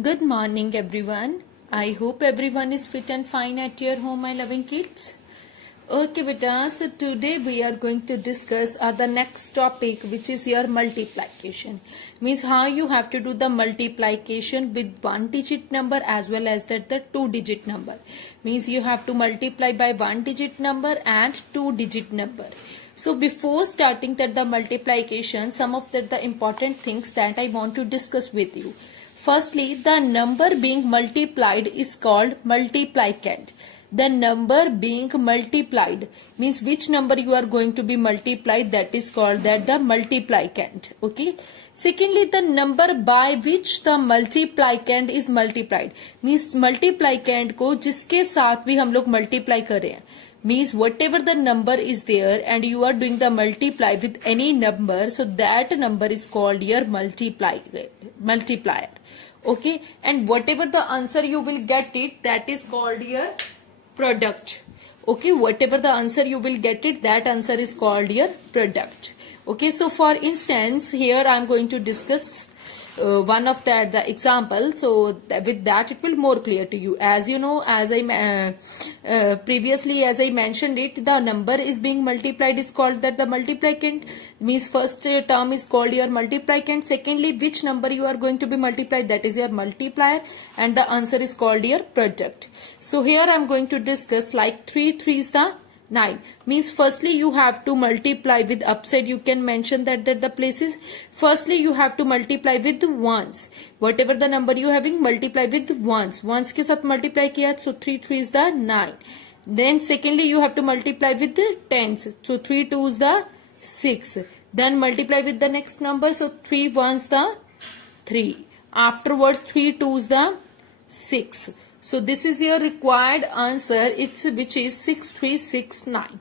Good morning, everyone. I hope everyone is fit and fine at your home, my loving kids. Okay, beta. So today we are going to discuss the next topic, which is your multiplication. Means how you have to do the multiplication with one-digit number as well as the two-digit number. Means you have to multiply by one-digit number and two-digit number. So before starting the multiplication, some of the important things that I want to discuss with you. Firstly, the number being multiplied is called multiplicand. The number being multiplied means which number you are going to be multiplied, that is called the multiplicand. Okay. Secondly, the number by which the multiplicand is multiplied means multiplicand को जिसके साथ भी हम लोग multiply कर रहे हैं means whatever the number is there and you are doing the multiply with any number, so that number is called your multiplier. Okay, and whatever the answer you will get it, that is called your product. Okay, whatever the answer you will get it, that answer is called your product. Okay, so for instance, here I am going to discuss one of the example. So with that it will more clear to you. As you know, as I previously as I mentioned it, the number is being multiplied is called that the multiplicand. Means first term is called your multiplicand. Secondly, which number you are going to be multiplied, that is your multiplier, and the answer is called your product. So here I am going to discuss like 3 is the 9 means firstly you have to multiply with upside. You can mention that the places. Firstly you have to multiply with ones. Whatever the number you having, multiply with ones. Ones के साथ multiply किया, so 3 is the 9. Then secondly you have to multiply with the tens. So 3 is the 6. Then multiply with the next number. So 3 ones the 3. Afterwards 3 is the 6. So this is your required answer. It's which is 6369.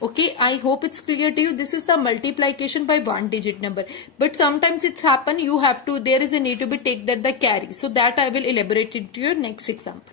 Okay, I hope it's clear to you. This is the multiplication by one digit number. But sometimes it's happen you have to, there is a need to be take that the carry. So that I will elaborate into your next example.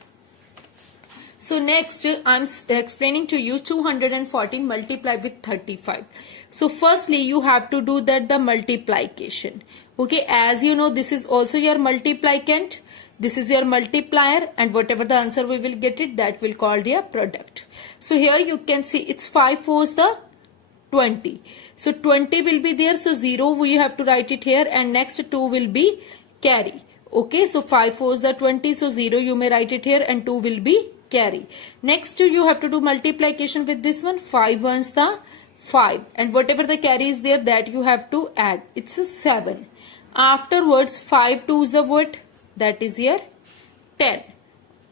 So next I'm explaining to you 214 multiply with 35. So firstly you have to do that the multiplication. Okay, as you know, this is also your multiplicand. This is your multiplier, and whatever the answer we will get it, that will call your product. So here you can see it's 5 4s the 20. So 20 will be there. So 0 we have to write it here, and next 2 will be carry. Okay, so 5 4s the 20. So 0 you may write it here, and 2 will be carry. Next you have to do multiplication with this one. 5 1s the 5, and whatever the carry is there, that you have to add. It's a 7. Afterwards 5 2s the what? That is here 10.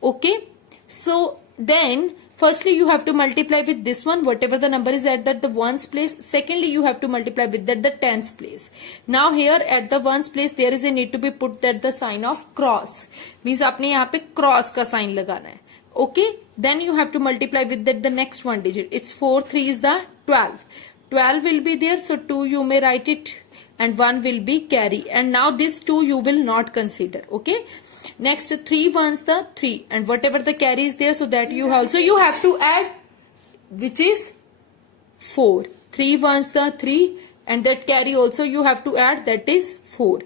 Okay, so then firstly you have to multiply with this one, whatever the number is at that the ones place. Secondly you have to multiply with that the tens place. Now here at the ones place there is a need to be put that the sign of cross. Means आपने यहाँ पे cross का sign लगाना है. Okay, then you have to multiply with that the next one digit. It's 4 3 is the 12. 12 will be there, so 2 you may write it, and 1 will be carry, and now this 2 you will not consider. Okay, next 3 1s the 3, and whatever the carry is there, so that you have to add, which is 4. 3 1s the 3, and that carry also you have to add, that is 4.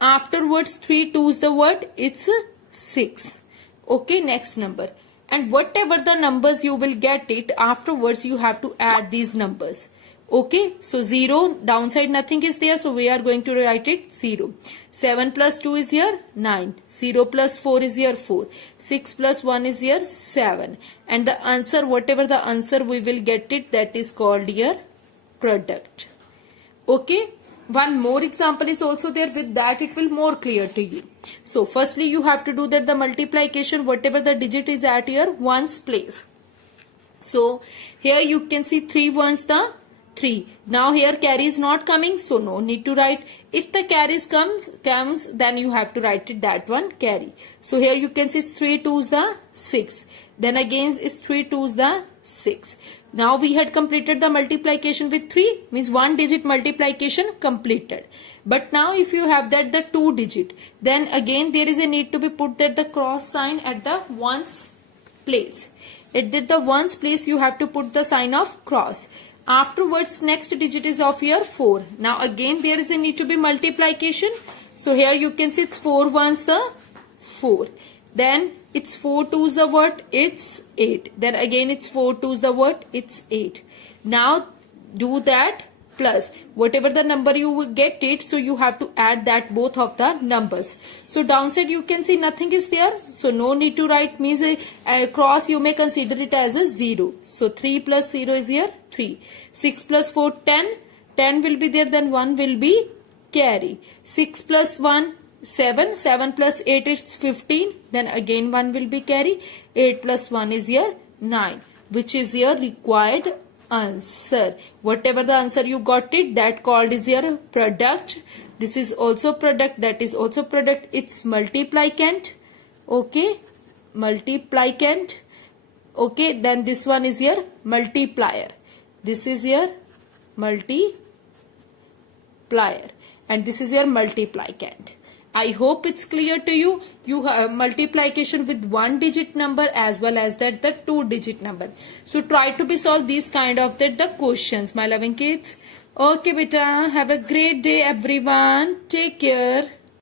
Afterwards 3 2s the what? It's 6. Okay, next number, and whatever the numbers you will get it, afterwards you have to add these numbers. Okay, so 0, downside nothing is there, so we are going to write it 0. 7 plus 2 is here 9. 0 plus 4 is here 4. 6 plus 1 is here 7. And the answer, whatever the answer we will get it, that is called your product. Okay, one more example is also there. With that it will more clear to you. So firstly you have to do that the multiplication, whatever the digit is at your ones place. So here you can see 3 1s the 3. Now here carry is not coming, so no need to write. If the carries comes, then you have to write it that one carry. So here you can see 3 2s the 6. Then again it's 3 2s the 6. Now we had completed the multiplication with 3, means one digit multiplication completed. But now if you have that the 2 digit, then again there is a need to be put that the cross sign at the ones place. At the ones place you have to put the sign of cross. Afterwards next digit is of your 4. Now again there is a need to be multiplication. So here you can see it's 4 1s the 4. Then it's 4 twos the what? It's 8. Then again it's 4 twos the what? It's 8. Now do that plus whatever the number you will get it, so you have to add that both of the numbers. So downside you can see nothing is there, so no need to write, means cross you may consider it as a 0. So 3 plus 0 is here 3. 6 plus 4 10. 10 will be there, then 1 will be carry. 6 plus 1 7. 7 plus 8 is 15. Then again 1 will be carry. 8 plus 1 is here 9, which is your required answer. Whatever the answer you got it, that called is your product. This is also product, that is also product. It's multiplicand. Okay, multiplicand. Okay, then this one is your multiplier. This is your multiplier, and this is your multiplicand. I hope it's clear to you. You have multiplication with 1-digit number as well as that the 2-digit number. So try to be solve these kind of the questions, my loving kids. Okay beta, have a great day everyone. Take care.